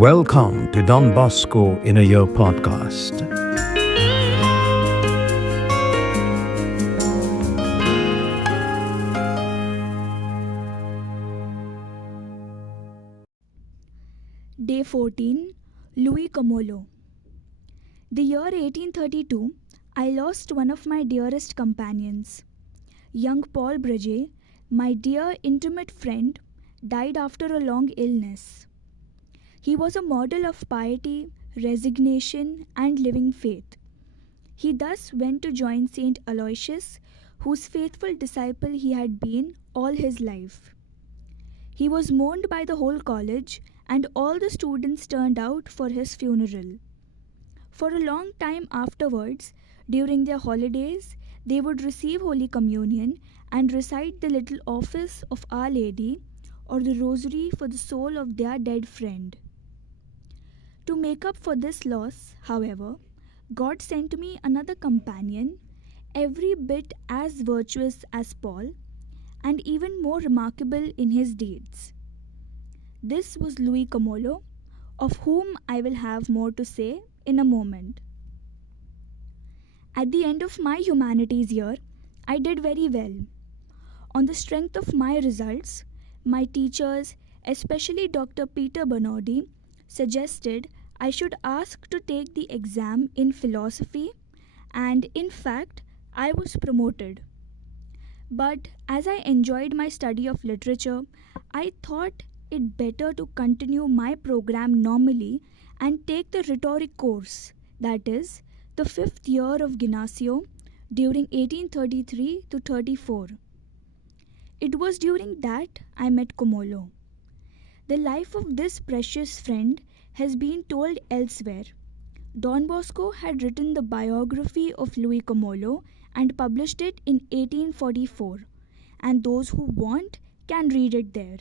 Welcome to Don Bosco in a Year podcast. Day 14, Louis Camolo. The year 1832, I lost one of my dearest companions. Young Paul Breje, my dear intimate friend, died after a long illness. He was a model of piety, resignation, and living faith. He thus went to join Saint Aloysius, whose faithful disciple he had been all his life. He was mourned by the whole college, and all the students turned out for his funeral. For a long time afterwards, during their holidays, they would receive Holy Communion and recite the little office of Our Lady or the Rosary for the soul of their dead friend. To make up for this loss, however, God sent me another companion, every bit as virtuous as Paul, and even more remarkable in his deeds. This was Louis Camolo, of whom I will have more to say in a moment. At the end of my humanities year, I did very well. On the strength of my results, my teachers, especially Dr. Peter Bernardi, suggested I should ask to take the exam in philosophy, and in fact, I was promoted. But as I enjoyed my study of literature, I thought it better to continue my program normally and take the rhetoric course, that is, the 5th year of Gymnasio during 1833 to 34. It was during that I met Comollo. The life of this precious friend has been told elsewhere. Don Bosco had written the biography of Louis Camolo and published it in 1844, and those who want can read it there.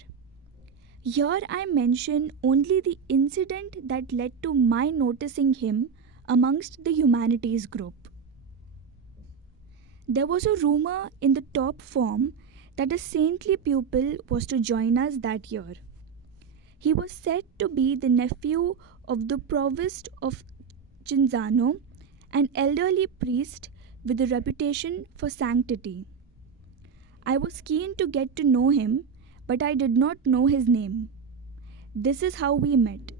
Here I mention only the incident that led to my noticing him amongst the humanities group. There was a rumor in the top form that a saintly pupil was to join us that year. He was said to be the nephew of the provost of Cinzano, an elderly priest with a reputation for sanctity. I was keen to get to know him, but I did not know his name. This is how we met.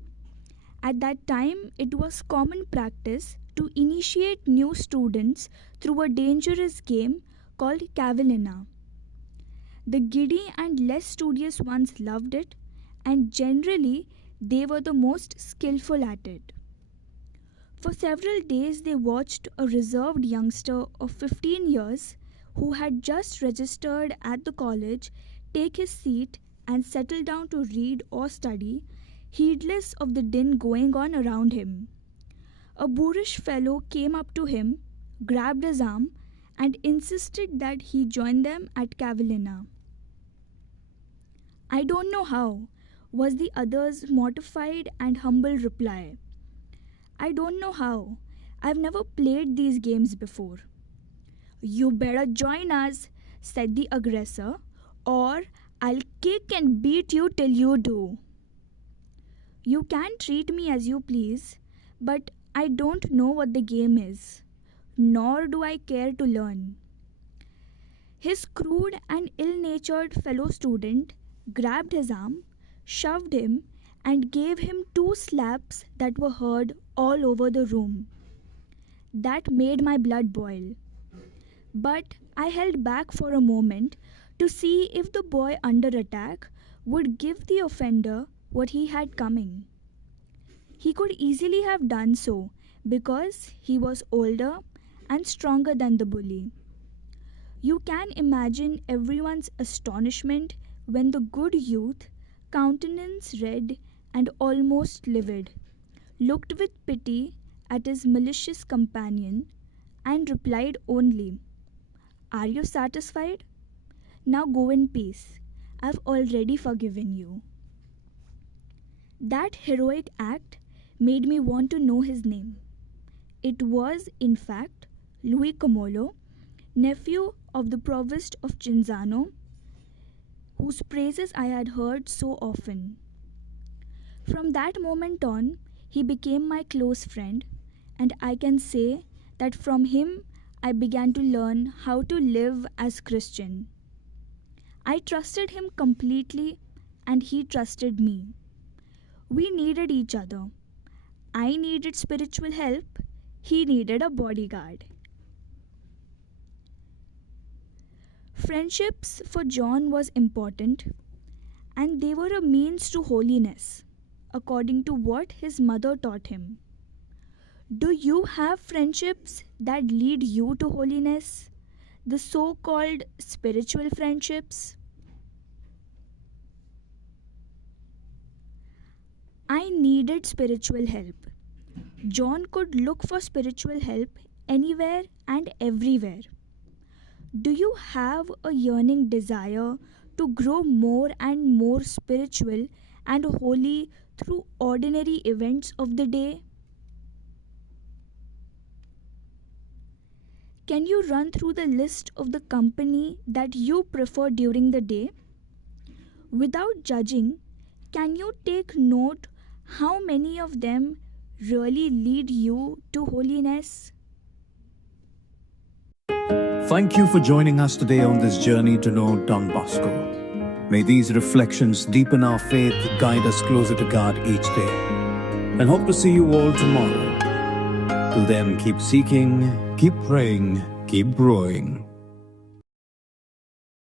At that time, it was common practice to initiate new students through a dangerous game called cavallina. The giddy and less studious ones loved it, and generally they were the most skillful at it. For several days they watched a reserved youngster of 15 years who had just registered at the college take his seat and settle down to read or study, heedless of the din going on around him. A boorish fellow came up to him, grabbed his arm, and insisted that he join them at cavallina. "I don't know how," was the other's mortified and humble reply. "I don't know how. I've never played these games before." "You better join us," said the aggressor, "or I'll kick and beat you till you do." "You can treat me as you please, but I don't know what the game is, nor do I care to learn." His crude and ill-natured fellow student grabbed his arm, shoved him, and gave him 2 slaps that were heard all over the room. That made my blood boil. But I held back for a moment to see if the boy under attack would give the offender what he had coming. He could easily have done so because he was older and stronger than the bully. You can imagine everyone's astonishment when the good youth, countenance red and almost livid, looked with pity at his malicious companion and replied only, "Are you satisfied? Now go in peace. I've already forgiven you." That heroic act made me want to know his name. It was, in fact, Louis Camolo, nephew of the provost of Cinzano, whose praises I had heard so often. From that moment on, he became my close friend, and I can say that from him I began to learn how to live as Christian. I trusted him completely and he trusted me. We needed each other. I needed spiritual help, he needed a bodyguard. Friendships for John was important, and they were a means to holiness, according to what his mother taught him. Do you have friendships that lead you to holiness? The so called spiritual friendships? I needed spiritual help. John could look for spiritual help anywhere and everywhere. Do you have a yearning desire to grow more and more spiritual and holy through ordinary events of the day? Can you run through the list of the company that you prefer during the day? Without judging, can you take note how many of them really lead you to holiness? Thank you for joining us today on this journey to know Don Bosco. May these reflections deepen our faith, guide us closer to God each day, and hope to see you all tomorrow. Till then, keep seeking, keep praying, keep growing.